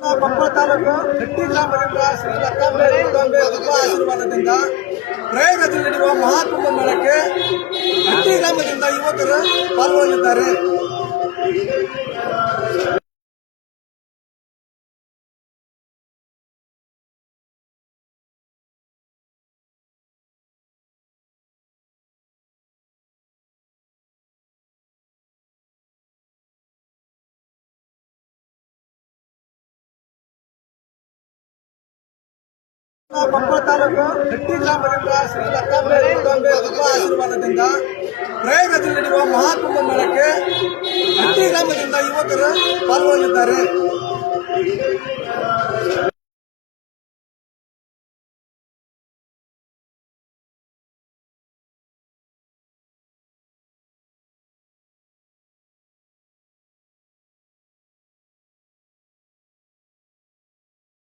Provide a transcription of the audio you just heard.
ಕೊಪ್ಪಳ ತಾಲೂಕು ಗಟ್ಟಿ ಗ್ರಾಮದಿಂದ ಶ್ರೀ ಲಕ್ಕಾಂಬೆ ದುರ್ಗಾಂಬೆ ದುರ್ಗಾ ಆಶೀರ್ವಾದದಿಂದ ಪ್ರಯಾಗದಲ್ಲಿ ನಡೆಯುವ ಮಹಾಕುಂಭ ಮೇಳಕ್ಕೆ ಗಟ್ಟಿ ಗ್ರಾಮದಿಂದ ಯುವಕರು ಪಾಲ್ಗೊಳ್ಳಲಿದ್ದಾರೆ. ಕೊಪ್ಪಳ ತಾಲೂಕು ಗಟ್ಟಿ ಗ್ರಾಮದಿಂದ ಶ್ರೀ ಲಕ್ಕಾಂಬೆ ದುರ್ಗಾಂಬೆ ದುರ್ಗಾ ಆಶೀರ್ವಾದದಿಂದ ಪ್ರಯಾಗದಲ್ಲಿ ನಡೆಯುವ ಮಹಾಕುಂಭ ಮೇಳಕ್ಕೆ ಗಟ್ಟಿ ಗ್ರಾಮದಿಂದ ಯುವಕರು ಪಾಲ್ಗೊಳ್ಳಲಿದ್ದಾರೆ.